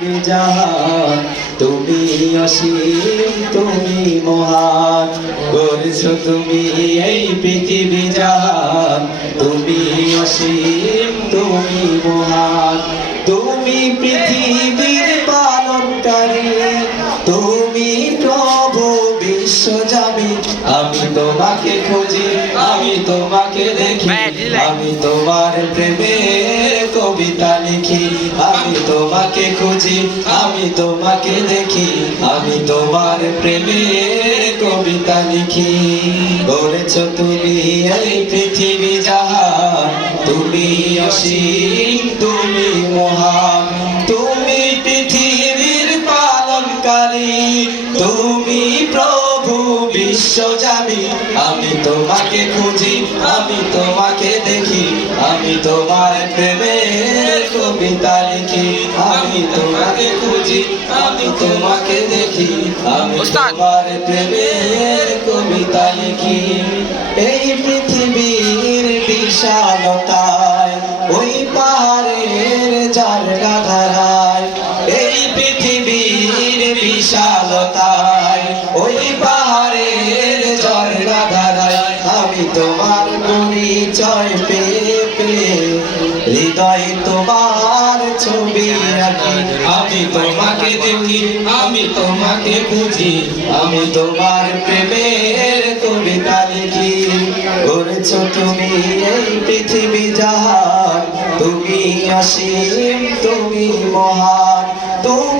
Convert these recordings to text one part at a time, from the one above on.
জাহান তুমি অসীম, তুমি মহান। করেছ তুমি এই পৃথিবী জাহান তুমি অসীম, তুমি মহান। তুমি পৃথিবীর পালনকারী, তুমি প্রভু বিশ্বজামি আমি তোমাকে খুঁজি, আমি তোমাকে দেখি। আমি তোমার প্রেমের কবিতা লিখি, আমি তোমাকে খুঁজি, আমি তোমাকে দেখি, আমি তোমার প্রেমের কবিতা লিখি। করেছ তুমি এই পৃথিবী যাহা, তুমি অসীম, তুমি বিশ্বজামি আমি তোমাকে খুঁজি আমি তোমাকে দেখি আমি তোমার প্রেমের কবিতা লিখি আমি তোমাকে খুঁজি আমি তোমাকে দেখি আমি তোমার প্রেমের কবিতা লিখি। এই পৃথিবীর বিশালতায় ওই পাহাড়ের জারগা ধারায় পরিচয় পেয়ে হৃদয় তোমার ছবি রাখি। আমি তোমাকে দেখি, আমি তোমাকে বুঝি। আমি তোমার প্রেমের কবিতা লিখি। করেছ তুমি এই পৃথিবী জাহান তুমি অসীম, তুমি মহান। তুমি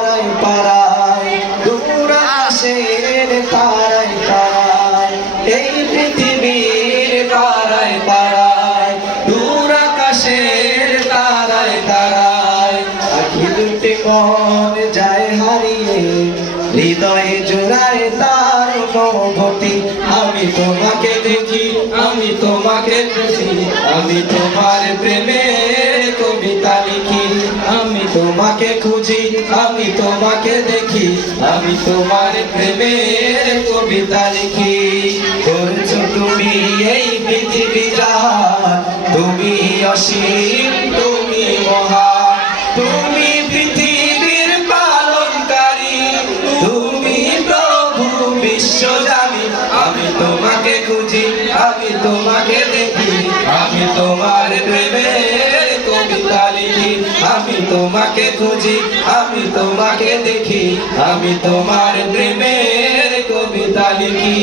মন যায় হারিয়ে, হৃদয়ে জোড়ায় তার অনুভূতি। আমি তোমাকে দেখি, আমি তোমাকে খুঁজি। আমি তোমার প্রেমের কবিতা লিখি। আমি তোমাকে খুঁজি, আমি তোমাকে দেখি। আমি তোমার প্রেমে কবিতা লিখি। করছ তুমি এই পৃথিবী জাহান প্রভু বিশ্বজামি আমি তোমাকে খুঁজি, আমি তোমাকে দেখি, আমি তোমার প্রেমে কবিতা লিখি, আমি তোমাকে খুঁজি, আমি তোমাকে দেখি, আমি তোমার প্রেমের কবিতা লিখি।